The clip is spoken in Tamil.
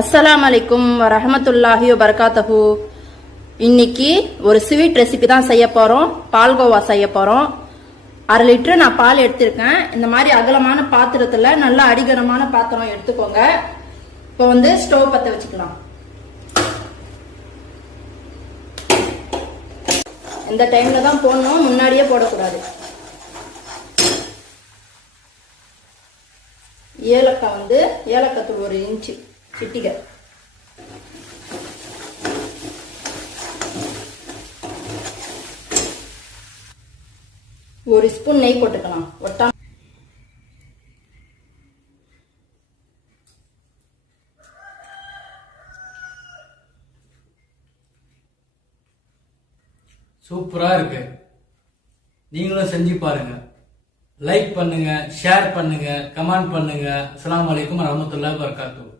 அஸ்ஸலாம் அலைக்கும் ரஹமத்துல்லாஹி வபரகாத்தஹு. இன்னைக்கு ஒரு ஸ்வீட் ரெசிபி தான் செய்ய போறோம். பால்கோவா செய்ய போறோம். அரை லிட்டரு நான் பால் எடுத்திருக்கேன். இந்த மாதிரி அகலமான பாத்திரத்துல நல்ல அடிகனமான பாத்திரம் எடுத்துக்கோங்க. இப்போ வந்து ஸ்டவ் பற்ற வச்சுக்கலாம். இந்த டைம்ல தான் போடணும். முன்னாடியே போடக்கூடாது. ஏலக்காய் வந்து ஏலக்காய் தூள் ஒரு இன்ச்சு. சிட்டிகை ஒரு ஸ்பூன் நெய் போட்டுக்கலாம். ஒட்டா சூப்பரா இருக்கு. நீங்களும் செஞ்சு பாருங்க. லைக் பண்ணுங்க ஷேர் பண்ணுங்க கமெண்ட் பண்ணுங்க. அஸ்லாம் வலைக்கம் வரஹ்மத்துல்லாஹி வர்காத்தூர்